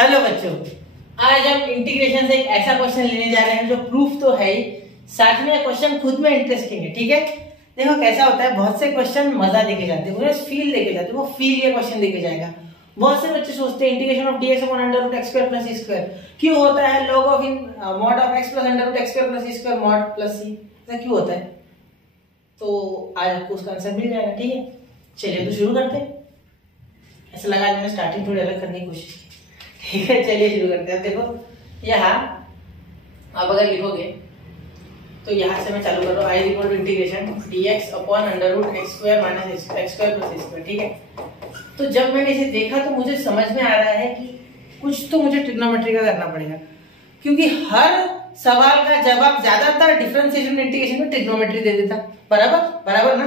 Hello बच्चों, आज हम इंटीग्रेशन से एक ऐसा क्वेश्चन लेने जा रहे हैं जो प्रूफ तो है ही, साथ में क्वेश्चन खुद में इंटरेस्टिंग है। ठीक है, देखो कैसा होता है, बहुत से क्वेश्चन मजा देके जाते हैं, फील देके जाते हैं, वो फील ये क्वेश्चन देके जाएगा। बहुत से बच्चे सोचते हैं integration of dx upon under root x square plus c square क्यों होता है, log of mod of x plus under root x square plus c square mod plus c, ऐसा क्यों होता है? तो आज आपको उसका आंसर मिल जाएगा। ठीक है, चलिए तो शुरू करते हैं। ऐसा लगा मैंने स्टार्टिंग थोड़ी अलग करने की कोशिश की। ठीक है, चलिए शुरू करते हैं। देखो यहाँ आप अगर लिखोगे तो यहाँ से मैं चालू कर रहा हूँ, I equal to integration dx upon under root x square minus x square plus c square. ठीक है, तो जब मैंने इसे देखा तो मुझे समझ में आ रहा है कि कुछ तो मुझे ट्रिग्नोमेट्री का करना पड़ेगा, क्योंकि हर सवाल का जवाब ज्यादातर डिफरेंशिएशन इंटीग्रेशन में ट्रिग्नोमेट्री दे देता। बराबर ना?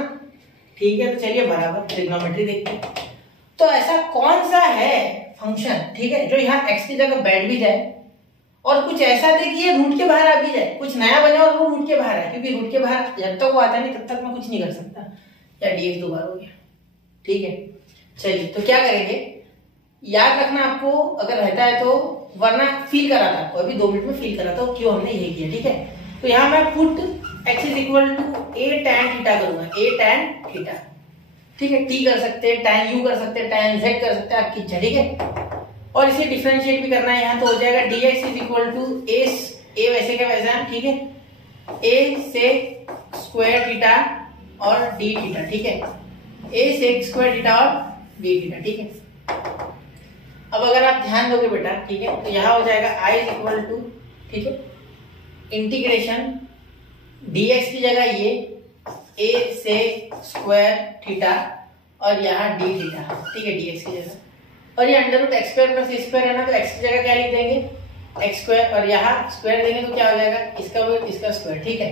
ठीक है, तो चलिए बराबर ट्रिग्नोमेट्री देखते हैं। तो ऐसा कौन सा है फंक्शन, ठीक है, जो यहाँ x की जगह बैठ भी जाए और कुछ ऐसा दे कि ये रूट के बाहर आ भी जाए, कुछ नया बने और वो रूट के बाहर है, क्योंकि रूट के बाहर जब तक वो आता नहीं तब तक मैं कुछ नहीं कर सकता। या dx दो बार हो गया। ठीक है, चलिए तो क्या करेंगे, याद रखना आपको अगर रहता है तो, वरना फील कराता आपको, अभी 2 मिनट में फील कराता हूँ क्यों हमने यही किया। ठीक है, तो यहाँ मैं put x is equal to a tan theta करूंगा, a tan थीटा। ठीक है, t कर सकते हैं, tan u कर सकते हैं, tan z कर सकते हैं, आपकी इच्छा। ठीक है, और इसे डिफरेंशिएट भी करना है यहाँ, तो हो जाएगा dx is equal to a वैसे का वैसा है। ठीक है, a सेक स्क्वायर थीटा और d थीटा। ठीक है, a सेक स्क्वायर थीटा और d थीटा। ठीक है, अब अगर आप ध्यान दोगे बेटा, ठीक है, तो यहाँ हो जाएगा i इज इक्वल टू, ठीक है, इंटीग्रेशन dx की जगह ये a सेक स्क्वायर थीटा और यहाँ d थीटा। ठीक है, dx की जगह, और ये under root x square plus c square है ना, तो x की जगह क्या लिख देंगे एक्स स्क्वायर, और यहाँ स्क्वायर देंगे तो क्या हो जाएगा इसका वर्ग इसका स्क्वायर। ठीक है,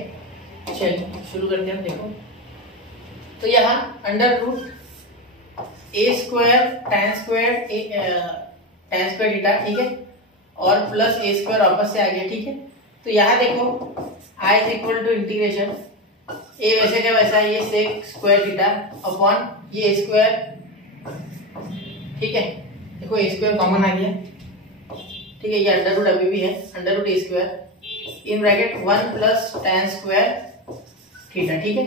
चलिए शुरू करते हैं। देखो तो यहाँ अंडर रूट ए स्क्वायर tan स्क्वायर थीटा, ठीक है, और प्लस ए स्क्वायर वापस से आ गया। ठीक है, तो यहाँ देखो i is equal to integration a वैसे क्या वैसा, ये सेक स्क्वायर थीटा अपॉन ये स्क्वायर। ठीक है, देखो ए स्क्वायर कॉमन आ गया। ठीक है, ये अंडर रूट अभी भी है, under root A square in bracket 1 plus tan square theta. ठीक है,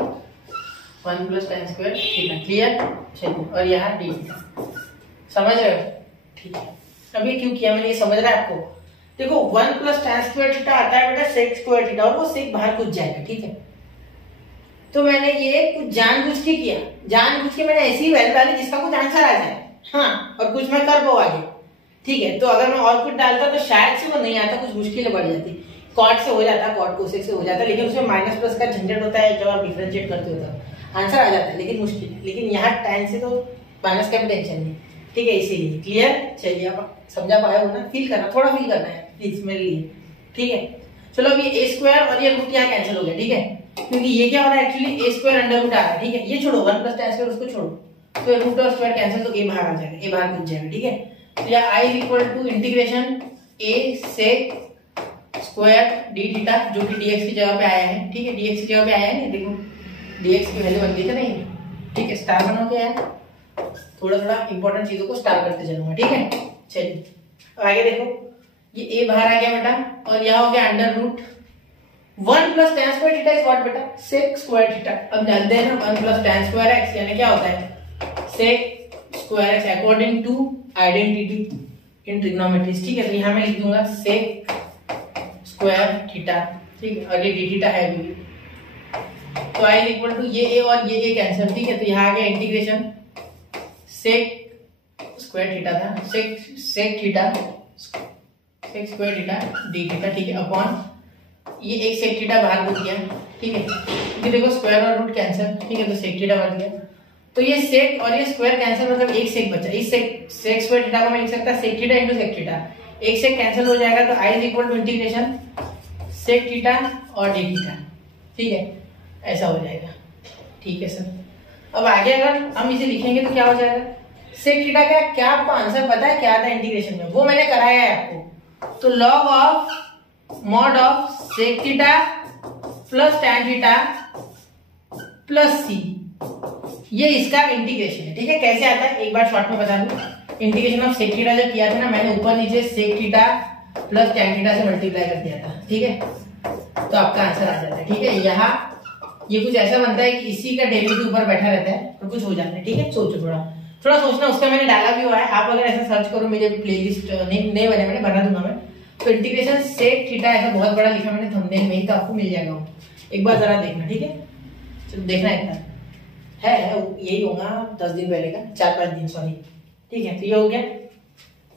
1 plus tan square theta. Clear? चलिए, और यहाँ d थीटा। समझ रहे हो? ठीक है, अभी क्यों किया मैंने, ये समझ रहा है आपको? देखो 1 प्लस tan स्क्वायर थीटा आता है बेटा सेक स्क्वायर थीटा, और वो सेक बाहर कूद जाएगा। ठीक है, तो मैंने ये कुछ जानबूझ के किया, जानबूझ के मैंने ऐसी वैल्यू डाली जिसका कुछ आंसर आ जाए, हाँ, और कुछ मैं कर पाऊँ आगे। ठीक है, तो अगर मैं और कुछ डालता तो शायद से वो नहीं आता, कुछ मुश्किलें बढ़ जाती। कॉट से हो जाता, कॉट कोसेक से हो जाता, लेकिन उसमें माइनस प्लस का झंझट होता है, जब आप डिफरेंशिएट करते हो तब आंसर आ जाता है, लेकिन मुश्किल है। लेकिन यहाँ tan से तो माइनस का भी टेंशन नहीं। ठीक है, इसीलिए। क्लियर? चलिए, आप समझा पाए हो ना? फील करना, थोड़ा फील करना है प्लीज मेरे लिए। ठीक है, चलो अभी ए स्क्वायर और ये रूट यहाँ कैंसिल हो गया। ठीक है, क्योंकि ये क्या हो रहा है एक्चुअली ए स्क्वायर अंडर रूट आ रहा है। ठीक है, ये छोड़ो, 1 प्लस tan स्क्वायर उसको छोड़ो, तो रूट और स्क्वायर कैंसिल, तो ए बाहर आ जाएगा, ए बाहर कूद जाएगा। ठीक है, तो यह i is equal to integration a sec square d theta, जो कि dx की जगह पे आया है। ठीक है, dx की जगह पे आया है, देखो dx की वैल्यू बन गई क्या? नहीं। ठीक है, स्टार बन गया है, थोड़ा थोड़ा इंपॉर्टेंट चीजों को स्टार करते चलूंगा। ठीक है, चलिए आगे देखो, ये a बाहर आ गया बेटा, और यहाँ हो गया under root 1 plus tan square theta is what बेटा? Sec square theta. अब जानते हैं ना 1 प्लस tan स्क्वायर x यानी क्या होता है? Sec square x according to identity in trigonometries. ठीक है, तो यहाँ मैं लिख दूंगा सेक स्क्वायर थीटा। ठीक है, और ये d थीटा है अभी, तो i इक्वल टू ये a और ये a कैंसिल। ठीक है, तो यहाँ आ गया इंटीग्रेशन सेक स्क्वायर थीटा था, sec theta sec square theta d theta. ठीक है, अपॉन ये एक सेक थीटा बाहर कूद गया। ठीक है, क्योंकि देखो स्क्वायर और रूट कैंसिल। ठीक है, तो सेक थीटा बच गया, तो ये सेक और ये स्क्वायर कैंसिल, मतलब एक सेक बचा। इस सेक स्क्वायर थीटा को मैं लिख सकता sec theta into sec theta, एक सेक कैंसिल हो जाएगा, तो i is equal to integration sec theta और d थीटा। ठीक है, ऐसा हो जाएगा। ठीक है सर, अब आगे अगर हम इसे लिखेंगे तो क्या हो जाएगा? सेक थीटा का क्या आपको आंसर पता है क्या था इंटीग्रेशन में? वो मैंने कराया है आपको। तो log of mod of sec theta plus tan theta plus c, ये इसका इंटीग्रेशन है। ठीक है, कैसे आता है एक बार शॉर्ट में बता दूं। इंटीग्रेशन ऑफ सेक थीटा जब किया था ना मैंने, ऊपर नीचे sec theta plus tan theta से मल्टीप्लाई कर दिया था, ठीक है, तो आपका आंसर आ जाता है, ठीक है। यहाँ ये कुछ ऐसा बनता है कि इसी का डेरिवेटिव ऊपर बैठा रहता है और कुछ हो जाता है, ठीक है। सोचो थोड़ा सोचना, उसका मैंने डाला भी हुआ है, आप अगर ऐसा सर्च करो, मेरे प्लेलिस्ट नहीं बने, मैंने बना दूंगा मैं, तो इंटीग्रेशन सेक थीटा ऐसा बहुत बड़ा लिखा मैंने थंबनेल में ही, तो आपको मिल जाएगा वो, एक बार जरा देखना, ठीक है। चलो देखना एक बार, है यही होगा 10 दिन पहले का, 4-5 दिन, सॉरी, ठीक है। तो ये हो गया।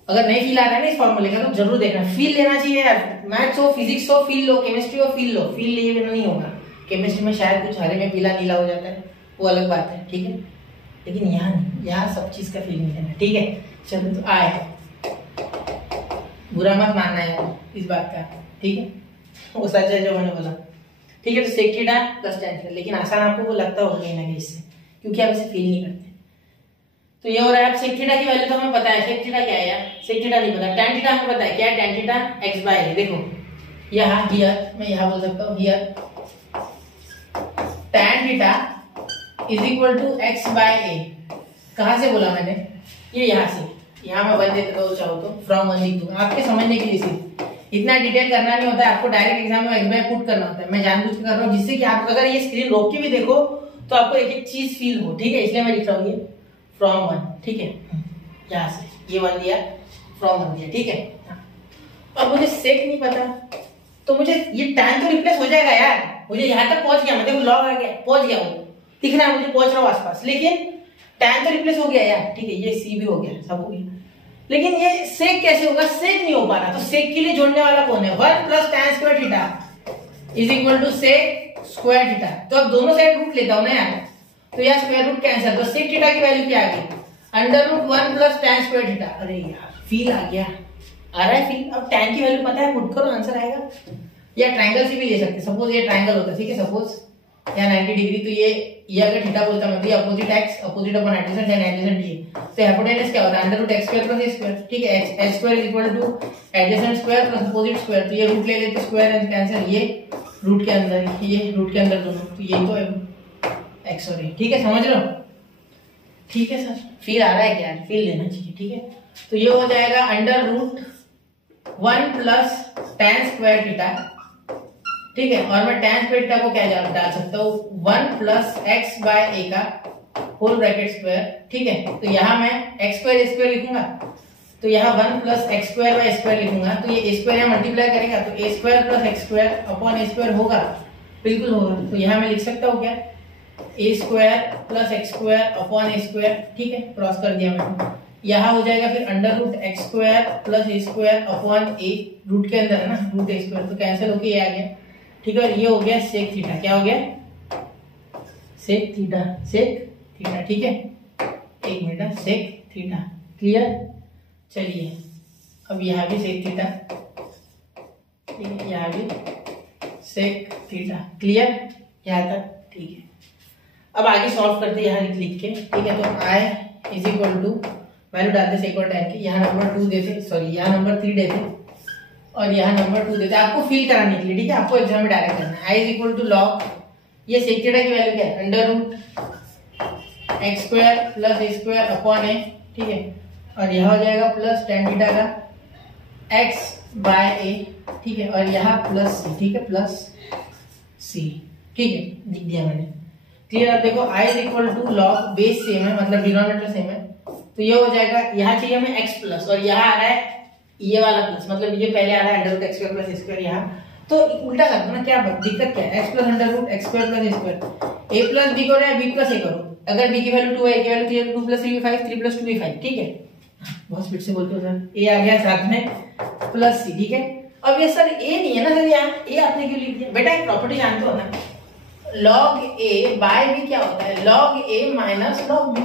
अगर नहीं फील आ रहा है ना इस फॉर्मूले का तो जरूर देखना, फील लेना चाहिए यार, मैथ्स हो, फिजिक्स हो, फील लो, केमिस्ट्री हो, फील लो, फील लिए बिना नहीं होगा। केमिस्ट्री में शायद कुछ हरे में पीला नीला हो जाता है, वो अलग बात है, ठीक है, लेकिन यहाँ सब चीज का फील नहीं लेना, ठीक है। चलो तो आए, बुरा मत मानना है इस बात का, ठीक है, वो सच है जो मैंने बोला, ठीक है। तो sec theta plus tan theta, लेकिन आसान आपको वो लगता होगा कहीं ना कहीं इससे, क्योंकि आप इसे फील नहीं करते। तो ये हो रहा है, अब सेक थीटा की वैल्यू तो हमें पता है, सेक थीटा क्या है यार, सेक थीटा नहीं पता, टैन थीटा हमें पता है, क्या है टैन थीटा, x/a। देखो यहाँ हियर, मैं यहाँ बोल सकता हूँ here tan theta is equal to x/a। कहाँ से बोला मैंने, ये यहाँ से, यहाँ मैं 1 देता हूँ चाहो तो, फ्रॉम 1 लिख दूंगा आपके समझने के लिए, सिर्फ इतना डिटेल करना नहीं होता है आपको, डायरेक्ट एग्जाम में x/a पुट करना होता है, मैं जानबूझ के कर रहा हूँ, जिससे कि आप अगर ये स्क्रीन रोक के भी देखो तो आपको एक एक चीज फील हो, ठीक है, इसलिए मैं लिख रहा हूँ ये फ्रॉम 1, ठीक है, यहाँ से ये 1 दिया, फ्रॉम 1 दिया, ठीक है। अब मुझे सेक नहीं पता, तो मुझे ये टैन तो रिप्लेस हो जाएगा यार, मुझे यहाँ तक पहुंच गया, मैं देखो लॉग आ गया, पहुंच गया, वो दिख रहा है मुझे, पहुंच रहा हूँ आसपास, लेकिन टैन तो रिप्लेस हो गया यार, ठीक है, ये सी भी हो गया, सब हो गया, लेकिन ये सेक कैसे होगा, सेक नहीं हो पा रहा। तो सेक के लिए जोड़ने वाला कौन है, 1 plus tan square theta is equal to sec square theta. तो अब दोनों साइड रूट लेता हूं ना यार, तो यार स्क्वायर रूट कैंसिल, तो सेक थीटा की वैल्यू क्या आ गई, under root 1 plus tan square theta. अरे यार फील आ गया, आ रहा है फील। अब टैन की वैल्यू पता है, पुट करो आंसर आएगा। या ट्राइंगल से भी ले सकते, सपोज ये ट्राइंगल होता है, ठीक है, सपोज या 90 डिग्री, तो ये अगर थीटा बोलता मैं, तो opposite x opposite upon adjacent है, एडजेसेंट ये, तो हाइपोटेनस क्या होता है, under root x square plus ए स्क्वायर, ठीक है, x square is equal to adjacent square plus opposite square, तो ये रूट ले लेते स्क्वायर एंड कैंसिल, ये रूट के अंदर, ये रूट के अंदर दोनों, तो ये तो एक्स और ए, ठीक है, समझ लो, ठीक है सर, फील आ रहा है क्या, फील लेना चाहिए, ठीक है। तो ये हो जाएगा under root 1 plus tan square theta, ठीक है, और मैं टैन स्क्वायर थीटा को क्या डाल सकता हूँ, 1 प्लस एक्स बाय ए का होल ब्रैकेट स्क्वायर, ठीक है। तो यहाँ मैं एक्स स्क्वायर ए स्क्वायर लिखूंगा, तो यहाँ 1 प्लस एक्स स्क्वायर बाय स्क्वायर लिखूंगा, तो ये ए स्क्वायर यहाँ मल्टीप्लाई करेगा, तो a square plus x square upon a square होगा, बिल्कुल होगा। तो यहाँ मैं लिख सकता हूँ क्या, a square plus x square upon a square, ठीक है, क्रॉस कर दिया मैंने। यहाँ हो जाएगा फिर under root x square plus A square upon a, root के अंदर है ना, रूट ए स्क्वायर, तो कैंसिल होके ये आ गया, ठीक है। और ये हो गया सेक थीटा, क्या हो गया, सेक थीटा, सेक थीटा, ठीक है, एक मिनट, सेक थीटा, क्लियर। चलिए अब यहाँ भी सेक थीटा, ठीक है, यहाँ भी सेक थीटा, क्लियर यहाँ तक, ठीक है। अब आगे सॉल्व करते हैं यहाँ लिख के, ठीक है। तो आई इज इक्वल टू वैल्यू डालते सेक और टैन की, यहाँ नंबर 2 देते, सॉरी यहाँ नंबर 3 देते और यहाँ नंबर 2 देते, आपको फील कराने के लिए, ठीक है, आपको एग्जाम में डायरेक्ट करना है। I is equal to log, ये सेक थीटा की वैल्यू क्या है, under root x square plus A square upon a, ठीक है, और यहाँ हो जाएगा प्लस टैन थीटा का एक्स बाय ए, ठीक है, और यहाँ प्लस सी, ठीक है, प्लस सी, ठीक है, लिख दिया मैंने, क्लियर। अब देखो I is equal to log, base same है, मतलब डिनोमिनेटर सेम है, तो ये हो जाएगा, यहाँ चाहिए हमें x प्लस और यहाँ आ रहा है ये वाला प्लस, मतलब ये पहले आ रहा है under root x square plus ए स्क्वायर, यहाँ तो उल्टा कर दो ना, क्या दिक्कत क्या है, x plus under root x square plus A square, a plus b करो या बी प्लस ए करो, अगर बी की वैल्यू 2 है, ए की वैल्यू 3 है, 2 प्लस 3 5, 3 प्लस 2 5, ठीक है, बहुत स्पीड से बोलते हो सर, ए आ गया साथ में प्लस सी, ठीक है। अब ये सर ए नहीं है ना सर, यहाँ ए आपने क्यों लिख दिया, बेटा एक प्रॉपर्टी जानते हो ना, लॉग ए बाय बी क्या होता है, लॉग ए माइनस लॉग बी,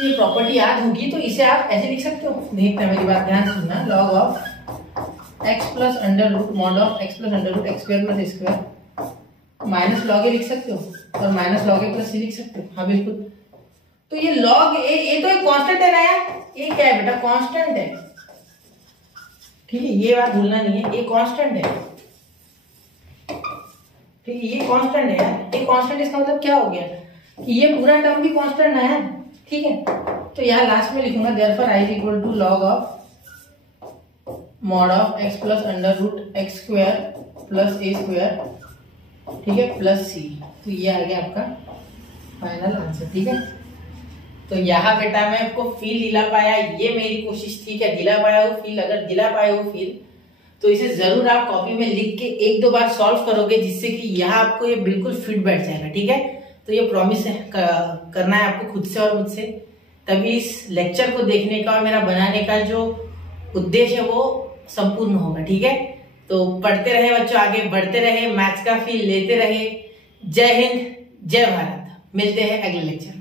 ये प्रॉपर्टी याद होगी तो इसे आप ऐसे लिख सकते हो, देखना मेरी बात ध्यान सुनना, log of x plus under root mod of x plus under root x square plus A square minus log a लिख सकते हो और minus log a plus c लिख सकते हो, हाँ बिल्कुल। तो ये लॉग ए तो एक कांस्टेंट है ना यार, ये क्या है बेटा, कांस्टेंट है, ठीक है, ये बात भूलना नहीं है, ये कांस्टेंट है, ठीक है, ये कांस्टेंट है यार, ये कांस्टेंट, इसका मतलब क्या हो गया कि ये पूरा टर्म भी कांस्टेंट है, ठीक है। तो यहाँ लास्ट में लिखूंगा therefore I is equal to log of mod of x plus under root x square plus A square, ठीक है, प्लस सी। तो ये आ गया आपका फाइनल आंसर, ठीक है। तो यहाँ बेटा मैं आपको फील दिला पाया, ये मेरी कोशिश थी, क्या दिला पाया वो फील? अगर दिला पाया वो फील तो इसे जरूर आप कॉपी में लिख के एक दो बार सॉल्व करोगे, जिससे कि यहाँ आपको ये बिल्कुल फिट बैठ जाएगा, ठीक है। तो ये प्रॉमिस है करना है आपको खुद से और मुझसे, तभी इस लेक्चर को देखने का और मेरा बनाने का जो उद्देश्य है वो संपूर्ण होगा, ठीक है। तो पढ़ते रहे बच्चों, आगे बढ़ते रहे, मैथ्स का फील लेते रहे। जय हिंद, जय भारत। मिलते हैं अगले लेक्चर में।